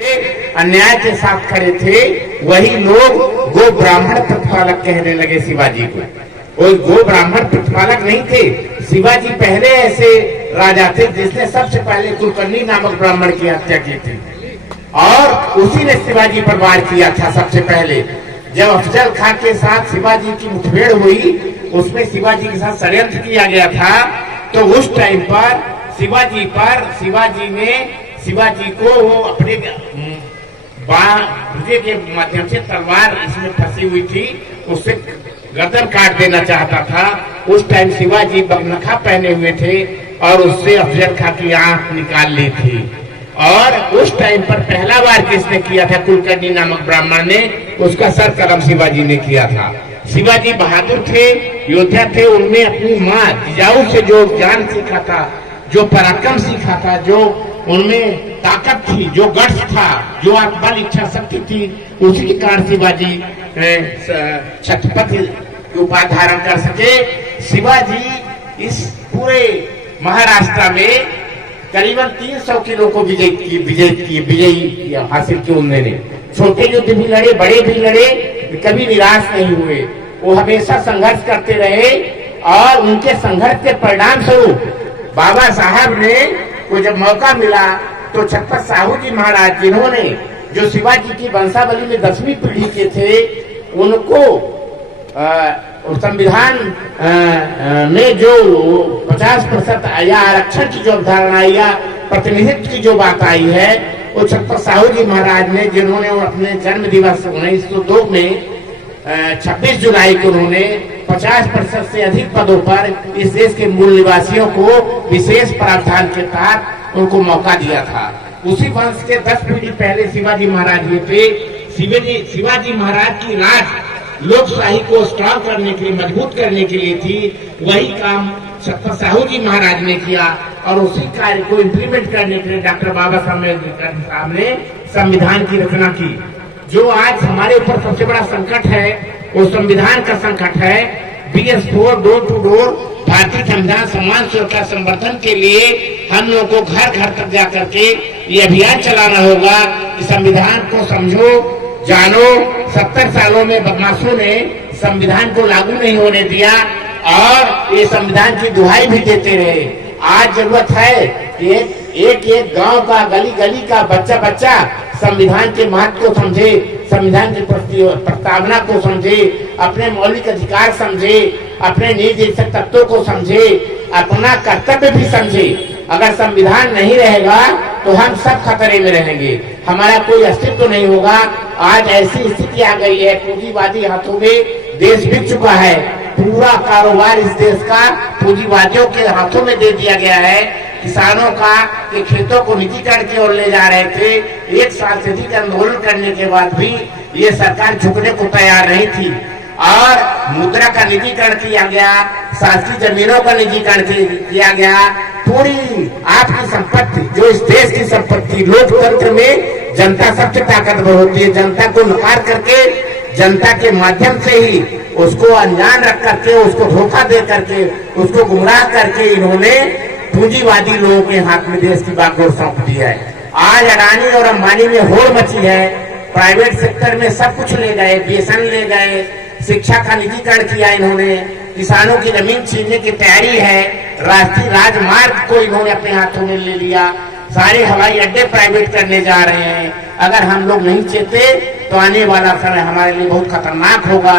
अन्याय के साथ खड़े थे, वही लोग गो ब्राह्मण प्रतिपालक कहने लगे शिवाजी को। कोई गो ब्राह्मण प्रतिपालक नहीं थे। शिवाजी पहले ऐसे राजा थे जिसने सबसे पहले कुलकर्णी नामक ब्राह्मण की हत्या की थी और उसी ने शिवाजी पर वार किया था। सबसे पहले जब अफजल खां के साथ शिवाजी की मुठभेड़ हुई, उसमें शिवाजी के साथ षड्यंत्र किया गया था। तो उस टाइम पर शिवाजी ने शिवाजी को वो अपने भुजे के माध्यम से तलवार इसमें फंसी हुई थी, उससे गर्दन काट देना चाहता था। उस टाइम शिवाजी बगनखा पहने हुए थे और उससे अफजल खां की आंख निकाल ली थी। और उस टाइम पर पहला बार किसने किया था? कुलकर्णी नामक ब्राह्मण ने, उसका सर कलम शिवाजी ने किया था। शिवाजी बहादुर थे, योद्धा थे। उनमें अपनी माँ जिजाऊ से जो ज्ञान सीखा था, जो पराक्रम सीखा था, जो उनमें ताकत थी, जो गट्स था, जो बल इच्छा शक्ति थी, उसी के कारण शिवाजी छत्रपति की उपाधि धारण कर सके। शिवाजी इस पूरे महाराष्ट्र में करीबन 300 किलो को विजयी हासिल की उन्होंने। छोटे युद्ध भी लड़े, बड़े भी लड़े, कभी निराश नहीं हुए। वो हमेशा संघर्ष करते रहे और उनके संघर्ष के परिणाम स्वरूप बाबा साहब ने को जब मौका मिला तो छत्रपति साहू जी महाराज, जिन्होंने जो शिवाजी की वंशावली में 10वीं पीढ़ी के थे, उनको संविधान में जो 50% या आरक्षण की जो अवधारणा या प्रतिनिधित्व की जो बात आई है, वो छत्रपति साहू जी महाराज ने, जिन्होंने अपने जन्म दिवस 1902 में 26 जुलाई को उन्होंने 50% से अधिक पदों पर इस देश के मूल निवासियों को विशेष प्रावधान के तहत उनको मौका दिया था। उसी वंश के 10 पीढ़ी पहले शिवाजी महाराज हुए थे। शिवाजी महाराज की राज लोकशाही को स्ट्रॉन्ग करने के लिए, मजबूत करने के लिए थी। वही काम छत्रपति साहू जी महाराज ने किया और उसी कार्य को इम्प्लीमेंट करने के लिए डॉक्टर बाबा साहब ने संविधान की रचना की। जो आज हमारे ऊपर सबसे बड़ा संकट है, वो संविधान का संकट है। BS4 डोर टू डोर भारतीय संविधान सम्मान सुरक्षा संवर्धन के लिए हम लोगों को घर घर तक जा करके ये अभियान चलाना होगा कि संविधान को समझो, जानो। 70 सालों में बदमाशों ने संविधान को लागू नहीं होने दिया और ये संविधान की दुहाई भी देते रहे। आज जरूरत है कि एक गांव का, गली गली का बच्चा संविधान के महत्व को समझे, संविधान की प्रस्तावना को समझे, अपने मौलिक अधिकार समझे, अपने निजी तत्वों को समझे, अपना कर्तव्य भी समझे। अगर संविधान नहीं रहेगा तो हम सब खतरे में रहेंगे, हमारा कोई अस्तित्व नहीं होगा। आज ऐसी स्थिति आ गई है, पूंजीवादी हाथों में देश बिक चुका है। पूरा कारोबार इस देश का पूंजीवादियों के हाथों में दे दिया गया है। किसानों का के खेतों को निजीकरण की ओर ले जा रहे थे। 1 साल से अधिक आंदोलन करने के बाद भी ये सरकार झुकने को तैयार नहीं थी और मुद्रा का निजीकरण किया गया, शासकीय जमीनों का निजीकरण किया गया। पूरी आपकी संपत्ति, जो इस देश की संपत्ति, लोकतंत्र में जनता सबसे ताकतवर होती है। जनता को नकार करके, जनता के माध्यम से ही उसको अनजान रख करके, उसको धोखा दे करके, उसको गुमराह करके इन्होंने पूंजीवादी लोगों के हाथ में देश की बागडोर सौंप दी है। आज अडानी और अंबानी में होड़ मची है। प्राइवेट सेक्टर में सब कुछ ले गए, BSN ले गए, शिक्षा का निजीकरण किया इन्होंने, किसानों की जमीन छीनने की तैयारी है, राष्ट्रीय राजमार्ग को इन्होंने अपने हाथों में ले लिया, सारे हवाई अड्डे प्राइवेट करने जा रहे हैं। अगर हम लोग नहीं चेते तो आने वाला समय हमारे लिए बहुत खतरनाक होगा।